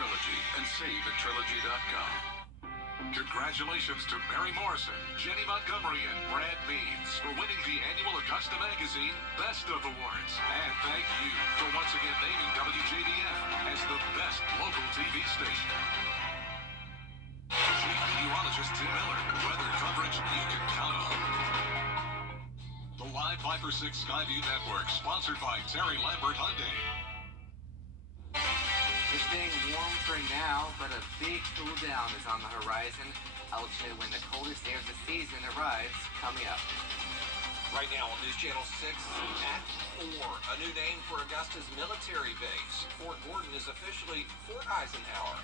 Trilogy and save at Trilogy.com. Congratulations to Mary Morrison, Jenny Montgomery, and Brad Means for winning the annual Augusta Magazine Best of Awards. And thank you for once again naming WJBF as the best local TV station. Chief Meteorologist Tim Miller, weather coverage you can count on. The Live Viper 6 Skyview Network, sponsored by Terry Lambert Hyundai. It's staying warm for now, but a big cool down is on the horizon. I'll let you know when the coldest day of the season arrives coming up. Right now on News Channel 6 at 4, a new name for Augusta's military base. Fort Gordon is officially Fort Eisenhower.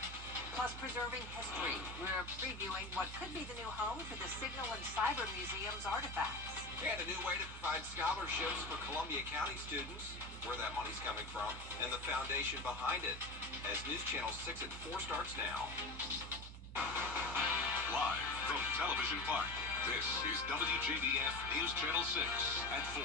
Plus, preserving history. We're previewing what could be the new home for the Signal and Cyber Museum's artifacts. And a new way to provide scholarships for Columbia County students, where that money's coming from, and the foundation behind it. As News Channel 6 at 4 starts now. Live from Television Park, this is WJBF News Channel 6 at 4.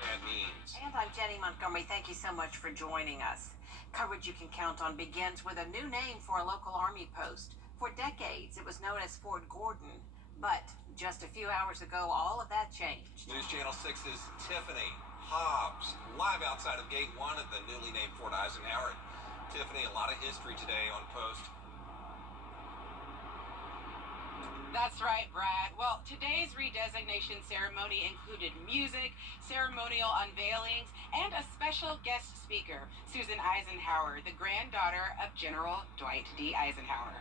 Brad Means. And I'm Jenny Montgomery. Thank you so much for joining us. Coverage you can count on begins with a new name for a local Army post. For decades, it was known as Fort Gordon. But just a few hours ago, all of that changed. News Channel 6's Tiffany Hobbs, live outside of Gate 1 at the newly named Fort Eisenhower. Tiffany, a lot of history today on post. That's right, Brad. Well, today's redesignation ceremony included music, ceremonial unveilings, and a special guest speaker, Susan Eisenhower, the granddaughter of General Dwight D. Eisenhower.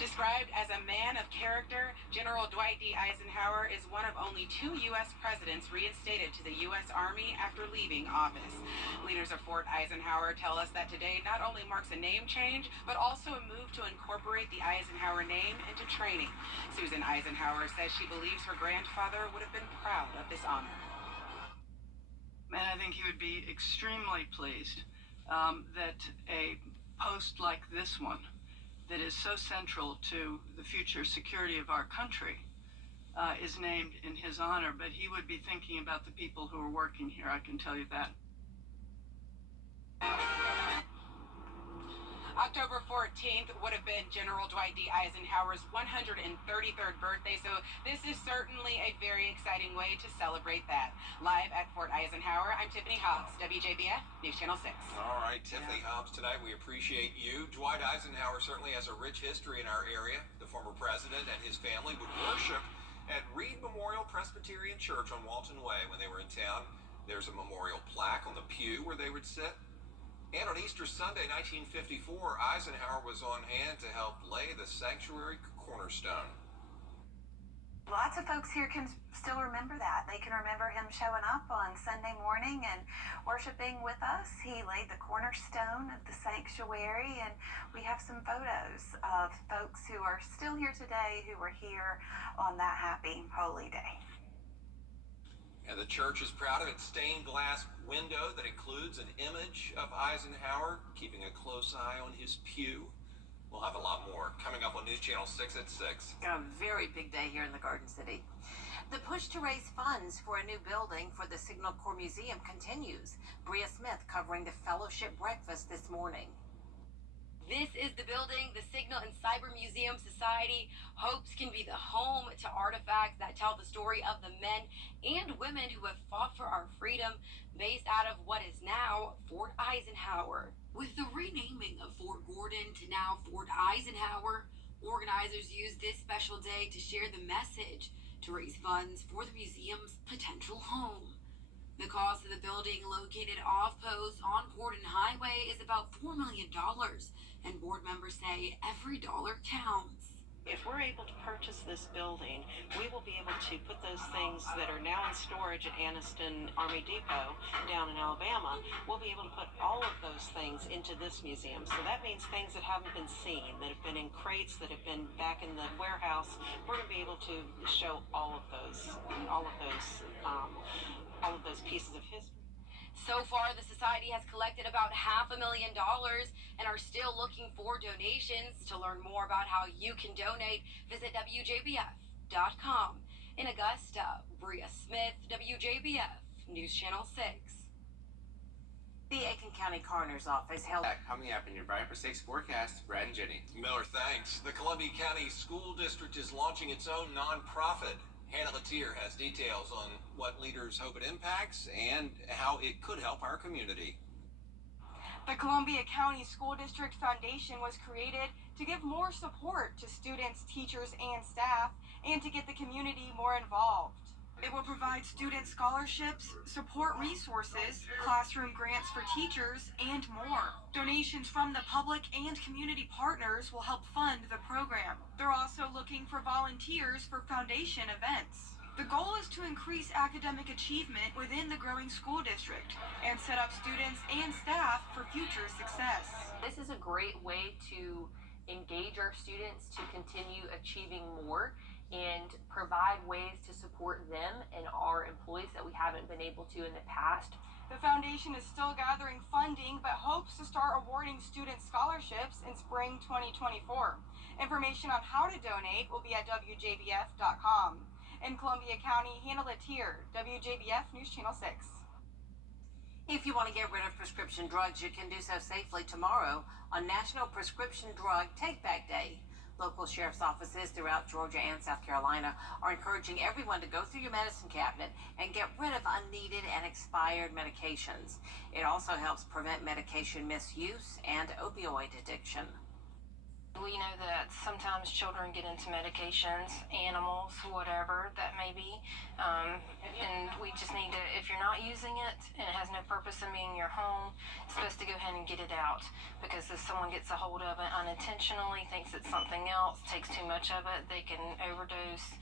Described as a man of character, General Dwight D. Eisenhower is one of only 2 U.S. presidents reinstated to the U.S. Army after leaving office. Leaders of Fort Eisenhower tell us that today not only marks a name change, but also a move to incorporate the Eisenhower name into training. Susan Eisenhower says she believes her grandfather would have been proud of this honor. And I think he would be extremely pleased that a post like this one, that is so central to the future security of our country, is named in his honor, but he would be thinking about the people who are working here, I can tell you that. October 14th would have been General Dwight D. Eisenhower's 133rd birthday, so this is certainly a very exciting way to celebrate that. Live at Fort Eisenhower, I'm Tiffany Hobbs, WJBF, News Channel 6. All right, Tiffany Hobbs tonight, we appreciate you. Dwight Eisenhower certainly has a rich history in our area. The former president and his family would worship at Reed Memorial Presbyterian Church on Walton Way when they were in town. There's a memorial plaque on the pew where they would sit. And on Easter Sunday, 1954, Eisenhower was on hand to help lay the sanctuary cornerstone. Lots of folks here can still remember that. They can remember him showing up on Sunday morning and worshiping with us. He laid the cornerstone of the sanctuary, and we have some photos of folks who are still here today who were here on that happy, holy day. And the church is proud of its stained glass window that includes an image of Eisenhower, keeping a close eye on his pew. We'll have a lot more coming up on News Channel 6 at 6. A very big day here in the Garden City. The push to raise funds for a new building for the Signal Corps Museum continues. Bria Smith covering the fellowship breakfast this morning. This is the building the Signal and Cyber Museum Society hopes can be the home to artifacts that tell the story of the men and women who have fought for our freedom, based out of what is now Fort Eisenhower. With the renaming of Fort Gordon to now Fort Eisenhower, organizers used this special day to share the message to raise funds for the museum's potential home. The cost of the building, located off-post on Gordon Highway, is about $4 million, and board members say every dollar counts. If we're able to purchase this building, we will be able to put those things that are now in storage at Anniston Army Depot down in Alabama. We'll be able to put all of those things into this museum. So that means things that haven't been seen, that have been in crates, that have been back in the warehouse. We're going to be able to show all of those pieces of history. So far, the society has collected about $500,000 and are still looking for donations. To learn more about how you can donate, visit WJBF.com. In Augusta, Bria Smith, WJBF News Channel 6. The Aiken County Coroner's Office held. Coming up in your Brian for 6 forecast, Brad and Jenny. Miller, thanks. The Columbia County School District is launching its own nonprofit. Hannah Latier has details on what leaders hope it impacts and how it could help our community. The Columbia County School District Foundation was created to give more support to students, teachers, and staff, and to get the community more involved. It will provide student scholarships, support resources, classroom grants for teachers, and more. Donations from the public and community partners will help fund the program. They're also looking for volunteers for foundation events. The goal is to increase academic achievement within the growing school district and set up students and staff for future success. This is a great way to engage our students to continue achieving more and provide ways to support them and our employees that we haven't been able to in the past. The foundation is still gathering funding but hopes to start awarding student scholarships in spring 2024. Information on how to donate will be at WJBF.com. In Columbia County, Hannah Latier, WJBF News Channel 6. If you want to get rid of prescription drugs, you can do so safely tomorrow on National Prescription Drug Take Back Day. Local sheriff's offices throughout Georgia and South Carolina are encouraging everyone to go through your medicine cabinet and get rid of unneeded and expired medications. It also helps prevent medication misuse and opioid addiction. We know that sometimes children get into medications, animals, whatever that may be, and we just need to, if you're not using it and it has no purpose in being in your home, it's best to go ahead and get it out, because if someone gets a hold of it unintentionally, thinks it's something else, takes too much of it, they can overdose,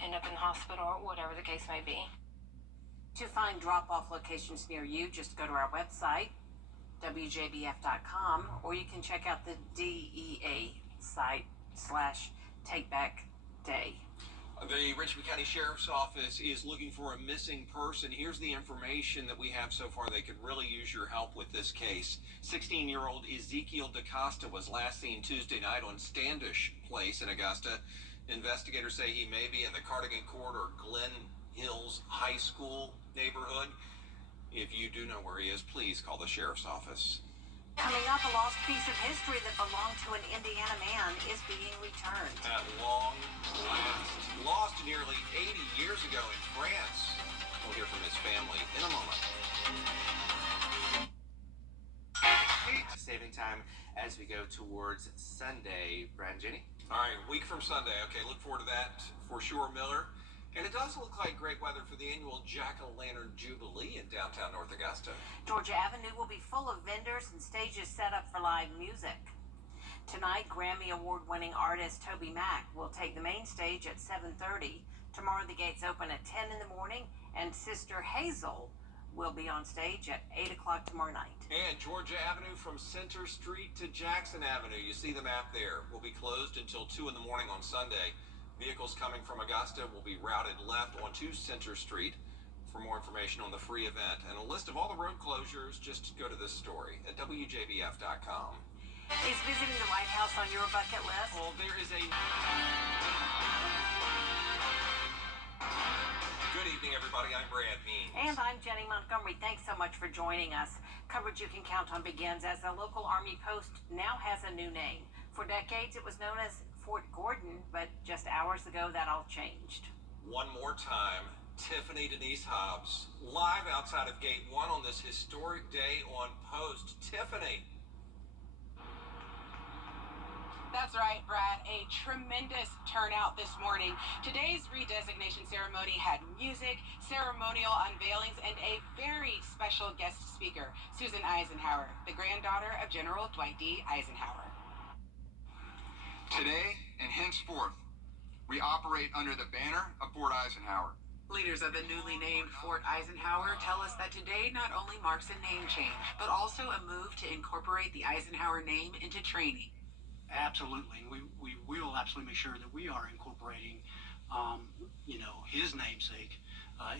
end up in the hospital, or whatever the case may be. To find drop-off locations near you, just go to our website, WJBF.com, or you can check out the DEA site /TakeBackDay. The Richmond County Sheriff's Office is looking for a missing person. Here's the information that we have so far. They could really use your help with this case. 16-year-old Ezekiel DaCosta was last seen Tuesday night on Standish Place in Augusta. Investigators say he may be in the Cardigan Court or Glen Hills High School neighborhood. If you do know where he is, please call the Sheriff's Office. Coming up, a lost piece of history that belonged to an Indiana man is being returned. At long last. Lost nearly 80 years ago in France. We'll hear from his family in a moment. Saving time as we go towards Sunday. Brad and Jenny? All right, week from Sunday. Okay, look forward to that for sure, Miller. And it does look like great weather for the annual Jack-o'-lantern Jubilee in downtown North Augusta. Georgia Avenue will be full of vendors and stages set up for live music. Tonight, Grammy Award-winning artist Toby Mac will take the main stage at 7:30. Tomorrow, the gates open at 10 in the morning, and Sister Hazel will be on stage at 8 o'clock tomorrow night. And Georgia Avenue from Center Street to Jackson Avenue, you see the map there, will be closed until 2 in the morning on Sunday. Vehicles coming from Augusta will be routed left onto Center Street. For more information on the free event and a list of all the road closures, just go to this story at WJBF.com. Is visiting the White House on your bucket list? Well, there is a... Good evening, everybody. I'm Brad Means. And I'm Jenny Montgomery. Thanks so much for joining us. Coverage you can count on begins as the local Army post now has a new name. For decades, it was known as Fort Gordon, but just hours ago, that all changed. One more time, Tiffany Denise Hobbs, live outside of Gate 1 on this historic day on post. Tiffany. That's right, Brad. A tremendous turnout this morning. Today's redesignation ceremony had music, ceremonial unveilings, and a very special guest speaker, Susan Eisenhower, the granddaughter of General Dwight D. Eisenhower. Today and henceforth, we operate under the banner of Fort Eisenhower. Leaders of the newly named Fort Eisenhower tell us that today not only marks a name change, but also a move to incorporate the Eisenhower name into training. Absolutely. We will absolutely make sure that we are incorporating, his namesake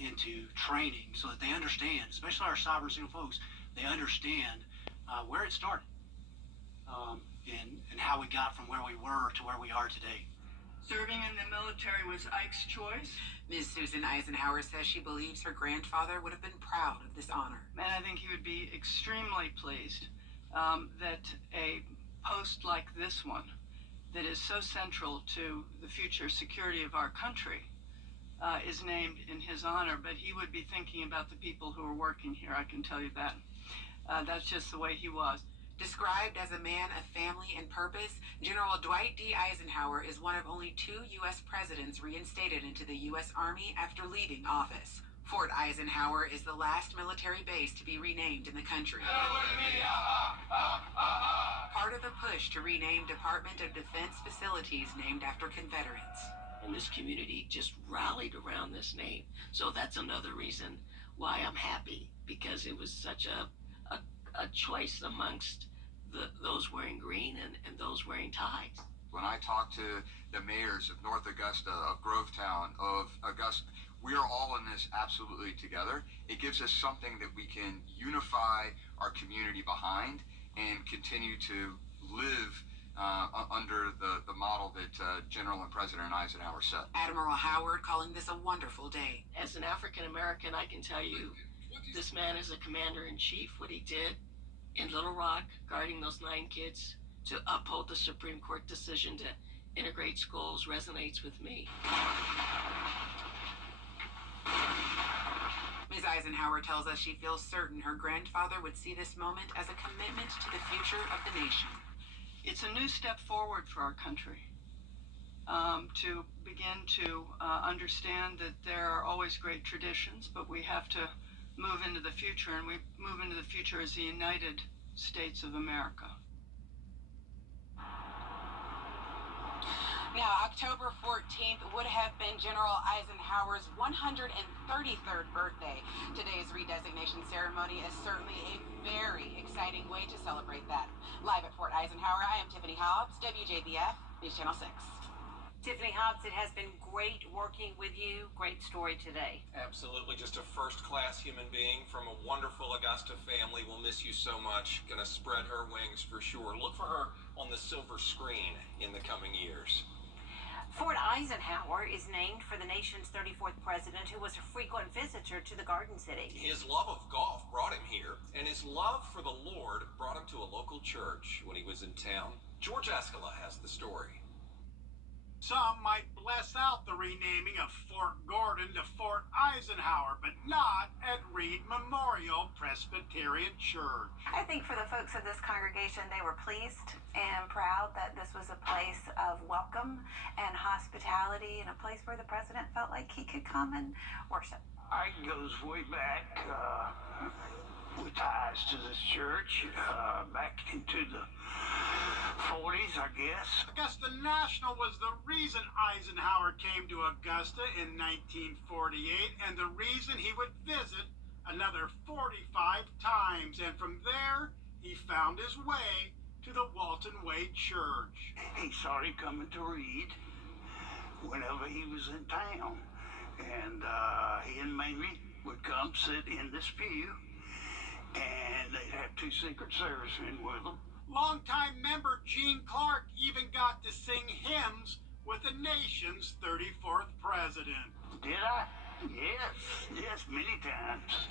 into training so that they understand, especially our cyber signal folks, they understand where it started. And how we got from where we were to where we are today. Serving in the military was Ike's choice. Ms. Susan Eisenhower says she believes her grandfather would have been proud of this honor. And I think he would be extremely pleased that a post like this one, that is so central to the future security of our country, is named in his honor. But he would be thinking about the people who are working here, I can tell you that. That's just the way he was. Described as a man of family and purpose, General Dwight D. Eisenhower is one of only 2 U.S. presidents reinstated into the U.S. Army after leaving office. Fort Eisenhower is the last military base to be renamed in the country. Part of a push to rename Department of Defense facilities named after Confederates. And this community just rallied around this name. So that's another reason why I'm happy, because it was such a choice amongst those wearing green and those wearing ties. When I talk to the mayors of North Augusta, of Grovetown, of Augusta, we are all in this absolutely together. It gives us something that we can unify our community behind and continue to live under the model that General and President Eisenhower set. Admiral Howard calling this a wonderful day. As an African American, I can tell you, this man is a commander-in-chief. What he did in Little Rock, guarding those 9 kids, to uphold the Supreme Court decision to integrate schools, resonates with me. Ms. Eisenhower tells us she feels certain her grandfather would see this moment as a commitment to the future of the nation. It's a new step forward for our country, to begin to understand that there are always great traditions, but we have to move into the future, and we move into the future as the United States of America. Now, October 14th would have been General Eisenhower's 133rd birthday. Today's redesignation ceremony is certainly a very exciting way to celebrate that. Live at Fort Eisenhower, I am Tiffany Hobbs, WJBF, News Channel 6. Tiffany Hobbs, it has been great working with you. Great story today. Absolutely, just a first-class human being from a wonderful Augusta family. We'll miss you so much. Gonna spread her wings for sure. Look for her on the silver screen in the coming years. Fort Eisenhower is named for the nation's 34th president, who was a frequent visitor to the Garden City. His love of golf brought him here, and his love for the Lord brought him to a local church when he was in town. George Escala has the story. Some might bless out the renaming of Fort Gordon to Fort Eisenhower, but not at Reed Memorial Presbyterian Church. I think for the folks of this congregation, they were pleased and proud that this was a place of welcome and hospitality, and a place where the president felt like he could come and worship. Ike goes way back with ties to this church, back into the 40s, I guess. Augusta National was the reason Eisenhower came to Augusta in 1948, and the reason he would visit another 45 times. And from there, he found his way to the Walton Way Church. He started coming to Reed whenever he was in town, and he and Mamie would come sit in this pew, and they'd have 2 Secret Servicemen with them. Longtime member Gene Clark even got to sing hymns with the nation's 34th president. Did I? Yes, many times.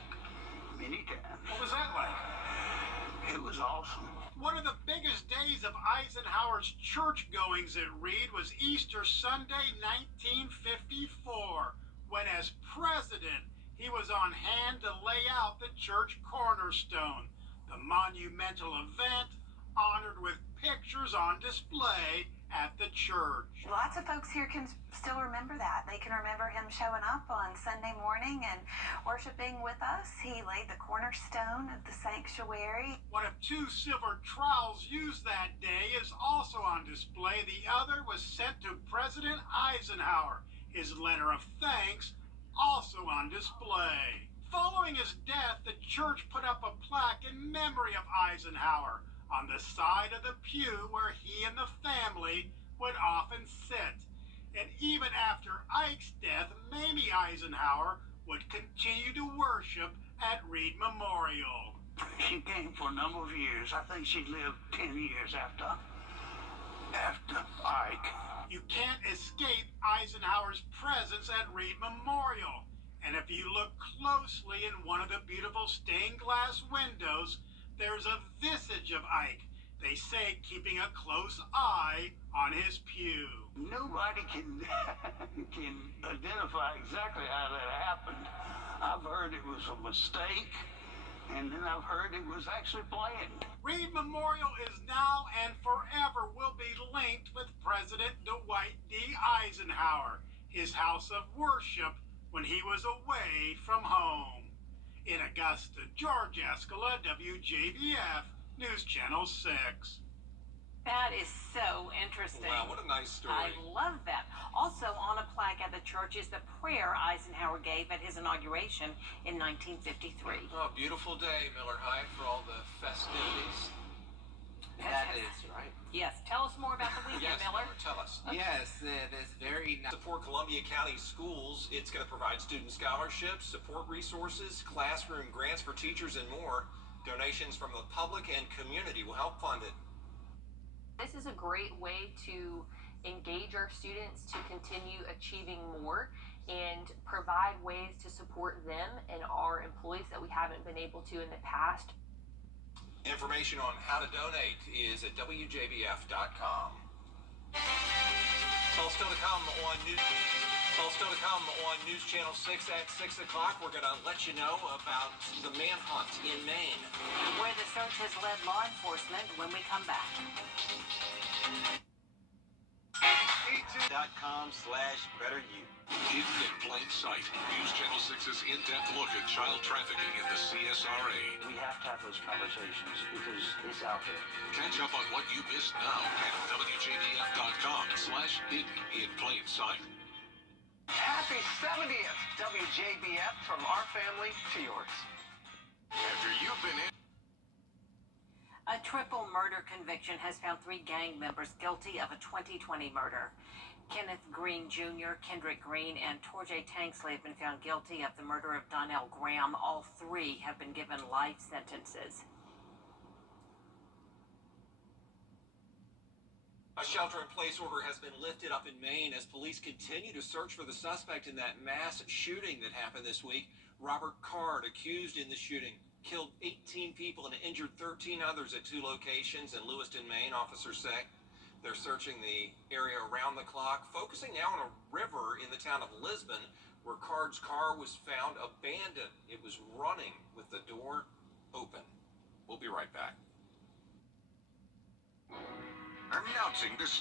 Many times. What was that like? It was awesome. One of the biggest days of Eisenhower's church goings at Reed was Easter Sunday, 1954, when as president, he was on hand to lay out the church cornerstone, the monumental event honored with pictures on display at the church. Lots of folks here can still remember that. They can remember him showing up on Sunday morning and worshiping with us. He laid the cornerstone of the sanctuary. One of 2 silver trowels used that day is also on display. The other was sent to President Eisenhower. His letter of thanks also on display. Following his death, the church put up a plaque in memory of Eisenhower on the side of the pew where he and the family would often sit. And even after Ike's death, Mamie Eisenhower would continue to worship at Reed Memorial. She came for a number of years. I think she lived 10 years after after Ike. You can't escape Eisenhower's presence at Reed Memorial. And if you look closely in one of the beautiful stained glass windows, there's a visage of Ike. They say keeping a close eye on his pew. Nobody can can identify exactly how that happened. I've heard it was a mistake, and then I've heard it was actually planned. Reed Memorial is now and forever will be linked with President Dwight D. Eisenhower, his house of worship when he was away from home. In Augusta, George Escala, WJBF, News Channel 6. That is so interesting. Wow, what a nice story. I love that. Also on a plaque at the church is the prayer Eisenhower gave at his inauguration in 1953. Oh, beautiful day, Miller High, for all the festivities. That is right. Yes, tell us more about the weekend, Yes, Miller. tell us. Yes, it is very nice. Support Columbia County Schools. It's going to provide student scholarships, support resources, classroom grants for teachers, and more. Donations from the public and community will help fund it. This is a great way to engage our students to continue achieving more and provide ways to support them and our employees that we haven't been able to in the past. Information on how to donate is at WJBF.com. It's all still to come on News Channel 6 at 6 o'clock. We're going to let you know about the manhunt in Maine. Where the search has led law enforcement when we come back. .com/betteryou. Hidden in plain sight. News Channel 6's in-depth look at child trafficking in the CSRA. We have to have those conversations because it's out there. Catch up on what you missed now at WJBF.com/hidden in plain sight. Happy 70th, WJBF, from our family to yours. After you've been in. A triple murder conviction has found 3 gang members guilty of a 2020 murder. Kenneth Green Jr., Kendrick Green, and Torjay Tanksley have been found guilty of the murder of Donnell Graham. All 3 have been given life sentences. A shelter-in-place order has been lifted up in Maine as police continue to search for the suspect in that mass shooting that happened this week. Robert Card, accused in the shooting, killed 18 people and injured 13 others at 2 locations in Lewiston, Maine, officers say. They're searching the area around the clock, focusing now on a river in the town of Lisbon, where Card's car was found abandoned. It was running with the door open. We'll be right back. Announcing this